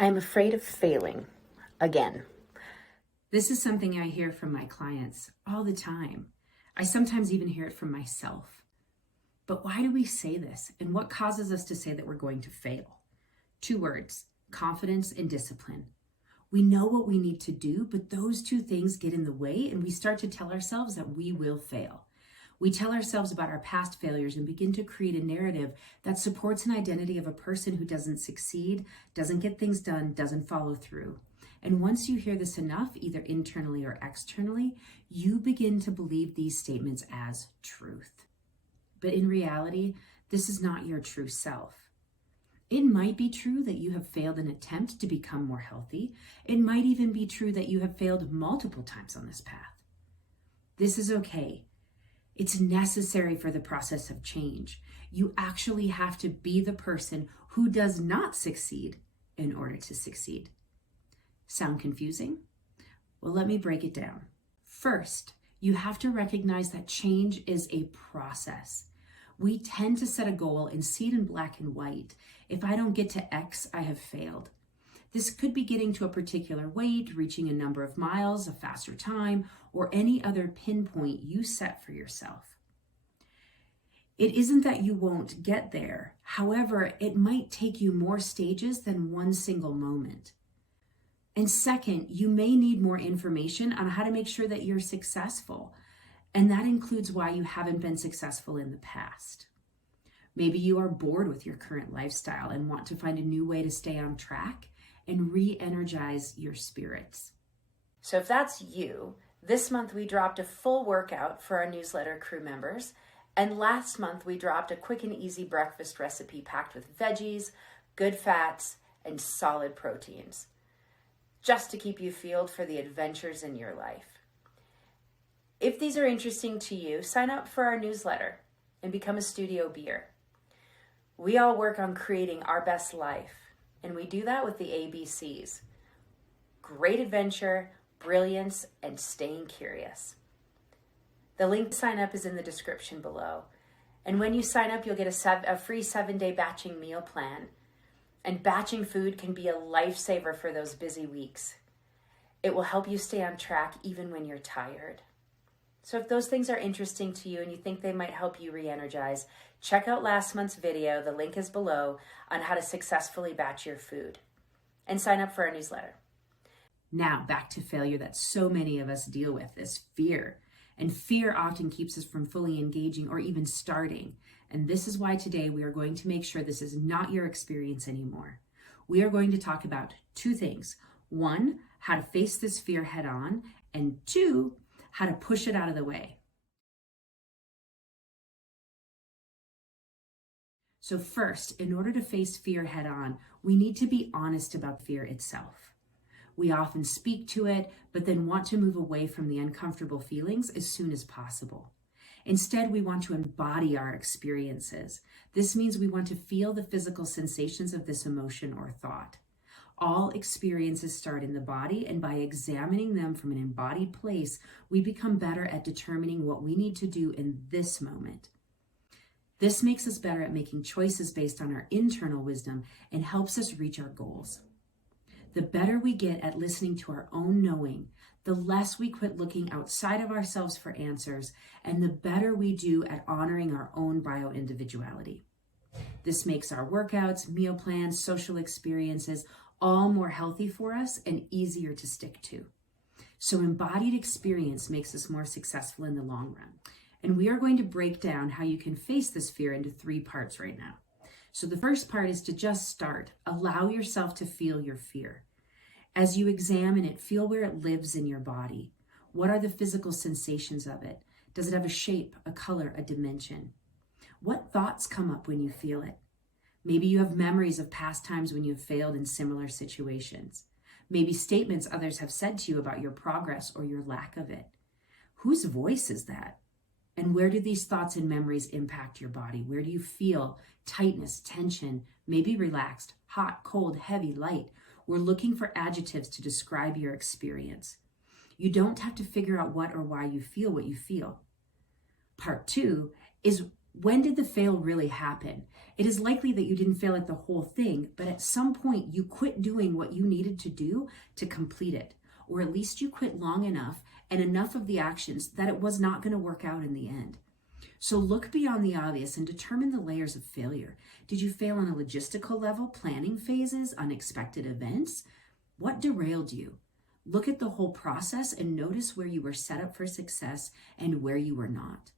I'm afraid of failing again. This is something I hear from my clients all the time. I sometimes even hear it from myself. But why do we say this? And what causes us to say that we're going to fail? 2 words, confidence and discipline. We know what we need to do, but those 2 things get in the way and we start to tell ourselves that we will fail. We tell ourselves about our past failures and begin to create a narrative that supports an identity of a person who doesn't succeed, doesn't get things done, doesn't follow through. And once you hear this enough, either internally or externally, you begin to believe these statements as truth. But in reality, this is not your true self. It might be true that you have failed an attempt to become more healthy. It might even be true that you have failed multiple times on this path. This is okay. It's necessary for the process of change. You actually have to be the person who does not succeed in order to succeed. Sound confusing? Well, let me break it down. First, you have to recognize that change is a process. We tend to set a goal and see it in black and white. If I don't get to X, I have failed. This could be getting to a particular weight, reaching a number of miles, a faster time, or any other pinpoint you set for yourself. It isn't that you won't get there. However, it might take you more stages than one single moment. And second, you may need more information on how to make sure that you're successful. And that includes why you haven't been successful in the past. Maybe you are bored with your current lifestyle and want to find a new way to stay on track and re-energize your spirits. So if that's you, this month we dropped a full workout for our newsletter crew members. And last month we dropped a quick and easy breakfast recipe packed with veggies, good fats, and solid proteins, just to keep you fueled for the adventures in your life. If these are interesting to you, sign up for our newsletter and become a studio beer. We all work on creating our best life, and we do that with the ABCs: great adventure, brilliance, and staying curious. The link to sign up is in the description below. And when you sign up, you'll get a free 7-day batching meal plan. And batching food can be a lifesaver for those busy weeks. It will help you stay on track even when you're tired. So if those things are interesting to you and you think they might help you re-energize, check out last month's video, the link is below, on how to successfully batch your food. And sign up for our newsletter. Now, back to failure that so many of us deal with, is fear. And fear often keeps us from fully engaging or even starting. And this is why today we are going to make sure this is not your experience anymore. We are going to talk about 2 things. 1, how to face this fear head on, and 2, how to push it out of the way. So first, in order to face fear head on, we need to be honest about fear itself. We often speak to it, but then want to move away from the uncomfortable feelings as soon as possible. Instead, we want to embody our experiences. This means we want to feel the physical sensations of this emotion or thought. All experiences start in the body, and by examining them from an embodied place, we become better at determining what we need to do in this moment. This makes us better at making choices based on our internal wisdom and helps us reach our goals. The better we get at listening to our own knowing, the less we quit looking outside of ourselves for answers, and the better we do at honoring our own bio-individuality. This makes our workouts, meal plans, social experiences all more healthy for us and easier to stick to. So embodied experience makes us more successful in the long run. And we are going to break down how you can face this fear into 3 parts right now. So the first part is to just start. Allow yourself to feel your fear. As you examine it, feel where it lives in your body. What are the physical sensations of it? Does it have a shape, a color, a dimension? What thoughts come up when you feel it? Maybe you have memories of past times when you've failed in similar situations. Maybe statements others have said to you about your progress or your lack of it. Whose voice is that? And where do these thoughts and memories impact your body? Where do you feel tightness, tension, maybe relaxed, hot, cold, heavy, light? We're looking for adjectives to describe your experience. You don't have to figure out what or why you feel what you feel. Part 2 is When did the fail really happen? It is likely that you didn't fail at the whole thing, but at some point you quit doing what you needed to do to complete it, or at least you quit long enough and enough of the actions that it was not going to work out in the end. So look beyond the obvious and determine the layers of failure. Did you fail on a logistical level, planning phases, unexpected events? What derailed you? Look at the whole process and notice where you were set up for success and where you were not.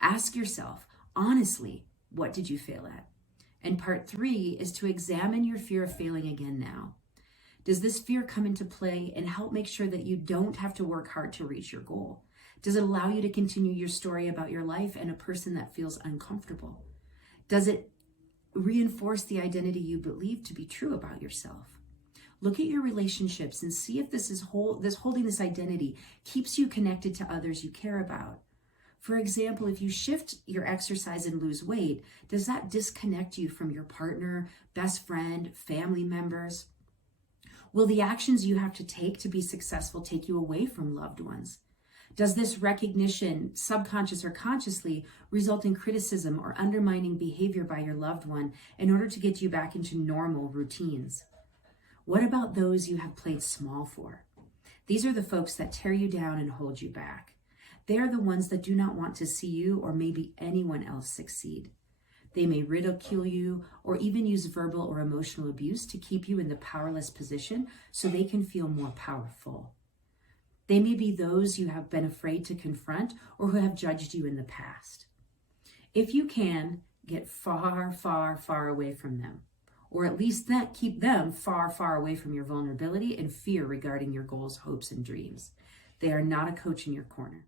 Ask yourself, honestly, what did you fail at? And part 3 is to examine your fear of failing again now. Does this fear come into play and help make sure that you don't have to work hard to reach your goal? Does it allow you to continue your story about your life and a person that feels uncomfortable? Does it reinforce the identity you believe to be true about yourself? Look at your relationships and see if holding this identity keeps you connected to others you care about. For example, if you shift your exercise and lose weight, does that disconnect you from your partner, best friend, family members? Will the actions you have to take to be successful take you away from loved ones? Does this recognition, subconscious or consciously, result in criticism or undermining behavior by your loved one in order to get you back into normal routines? What about those you have played small for? These are the folks that tear you down and hold you back. They are the ones that do not want to see you or maybe anyone else succeed. They may ridicule you or even use verbal or emotional abuse to keep you in the powerless position so they can feel more powerful. They may be those you have been afraid to confront or who have judged you in the past. If you can, get far, far, far away from them, or at least keep them far, far away from your vulnerability and fear regarding your goals, hopes, and dreams. They are not a coach in your corner.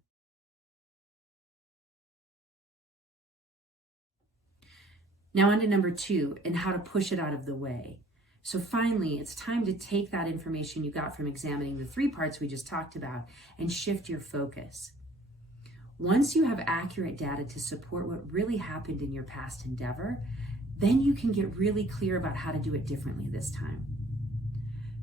Now on to number 2, and how to push it out of the way. So finally, it's time to take that information you got from examining the 3 parts we just talked about and shift your focus. Once you have accurate data to support what really happened in your past endeavor, then you can get really clear about how to do it differently this time.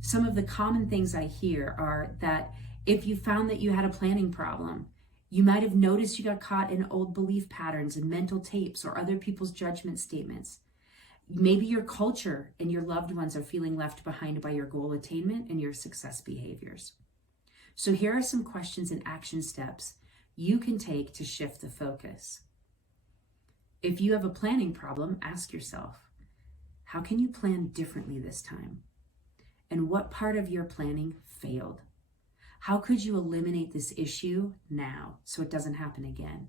Some of the common things I hear are that if you found that you had a planning problem, you might have noticed you got caught in old belief patterns and mental tapes or other people's judgment statements. Maybe your culture and your loved ones are feeling left behind by your goal attainment and your success behaviors. So here are some questions and action steps you can take to shift the focus. If you have a planning problem, ask yourself, how can you plan differently this time? And what part of your planning failed? How could you eliminate this issue now so it doesn't happen again?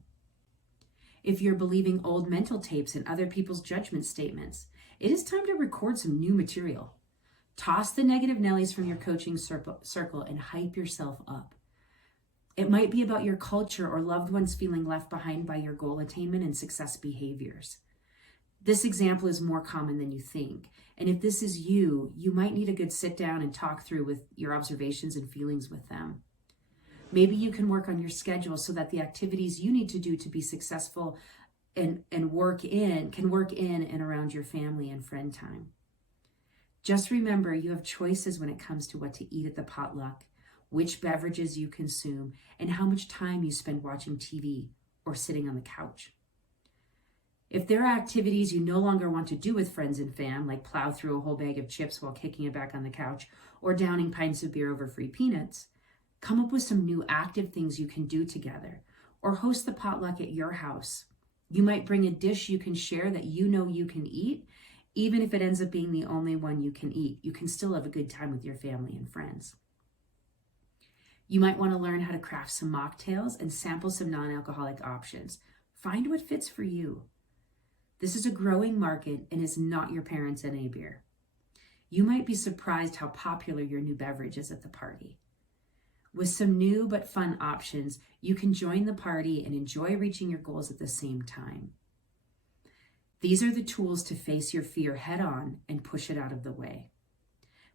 If you're believing old mental tapes and other people's judgment statements, it is time to record some new material. Toss the negative Nellies from your coaching circle and hype yourself up. It might be about your culture or loved ones feeling left behind by your goal attainment and success behaviors. This example is more common than you think. And if this is you, you might need a good sit down and talk through with your observations and feelings with them. Maybe you can work on your schedule so that the activities you need to do to be successful and work in and around your family and friend time. Just remember, you have choices when it comes to what to eat at the potluck, which beverages you consume, and how much time you spend watching TV or sitting on the couch. If there are activities you no longer want to do with friends and fam, like plow through a whole bag of chips while kicking it back on the couch or downing pints of beer over free peanuts, come up with some new active things you can do together, or host the potluck at your house. You might bring a dish you can share that you know you can eat, even if it ends up being the only one you can eat. You can still have a good time with your family and friends. You might want to learn how to craft some mocktails and sample some non-alcoholic options. Find what fits for you. This is a growing market and is not your parents' NA beer. You might be surprised how popular your new beverage is at the party. With some new but fun options, you can join the party and enjoy reaching your goals at the same time. These are the tools to face your fear head on and push it out of the way.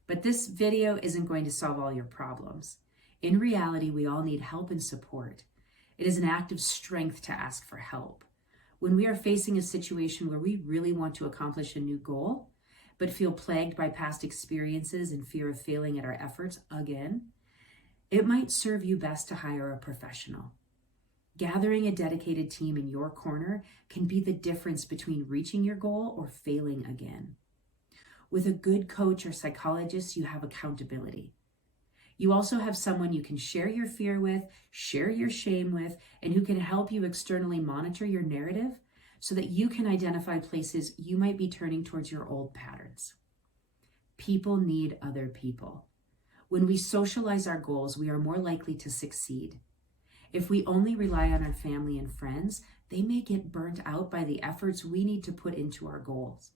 But this video isn't going to solve all your problems. In reality, we all need help and support. It is an act of strength to ask for help. When we are facing a situation where we really want to accomplish a new goal, but feel plagued by past experiences and fear of failing at our efforts again, it might serve you best to hire a professional. Gathering a dedicated team in your corner can be the difference between reaching your goal or failing again. With a good coach or psychologist, you have accountability. You also have someone you can share your fear with, share your shame with, and who can help you externally monitor your narrative so that you can identify places you might be turning towards your old patterns. People need other people. When we socialize our goals, we are more likely to succeed. If we only rely on our family and friends, they may get burnt out by the efforts we need to put into our goals,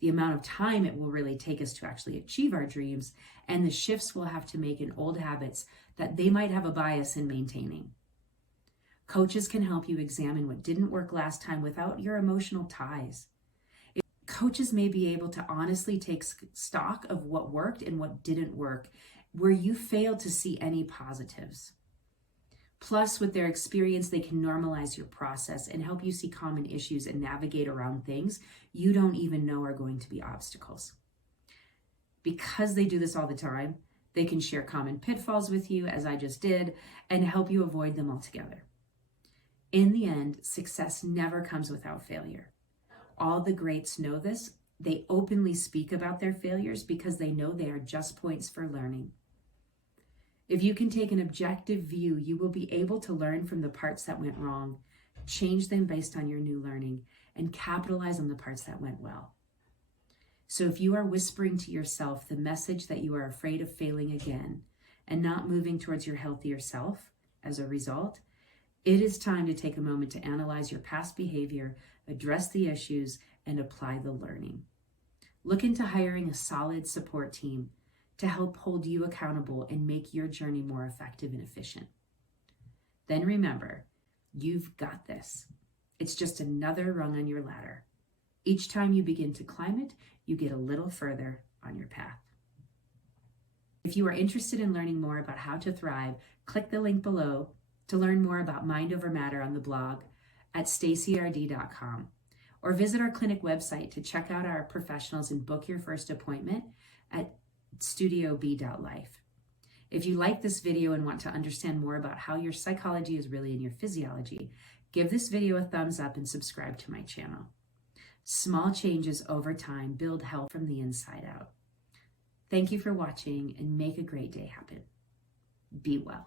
the amount of time it will really take us to actually achieve our dreams, and the shifts we'll have to make in old habits that they might have a bias in maintaining. Coaches can help you examine what didn't work last time without your emotional ties. Coaches may be able to honestly take stock of what worked and what didn't work, where you failed to see any positives. Plus, with their experience, they can normalize your process and help you see common issues and navigate around things you don't even know are going to be obstacles. Because they do this all the time, they can share common pitfalls with you, as I just did, and help you avoid them altogether. In the end, success never comes without failure. All the greats know this. They openly speak about their failures because they know they are just points for learning. If you can take an objective view, you will be able to learn from the parts that went wrong, change them based on your new learning, and capitalize on the parts that went well. So if you are whispering to yourself the message that you are afraid of failing again and not moving towards your healthier self as a result, it is time to take a moment to analyze your past behavior, address the issues, and apply the learning. Look into hiring a solid support team to help hold you accountable and make your journey more effective and efficient. Then remember, you've got this. It's just another rung on your ladder. Each time you begin to climb it, you get a little further on your path. If you are interested in learning more about how to thrive, click the link below to learn more about Mind Over Matter on the blog at stacyRD.com, or visit our clinic website to check out our professionals and book your first appointment at studiob.life. If you like this video and want to understand more about how your psychology is really in your physiology, give this video a thumbs up and subscribe to my channel. Small changes over time build health from the inside out. Thank you for watching and make a great day happen. Be well.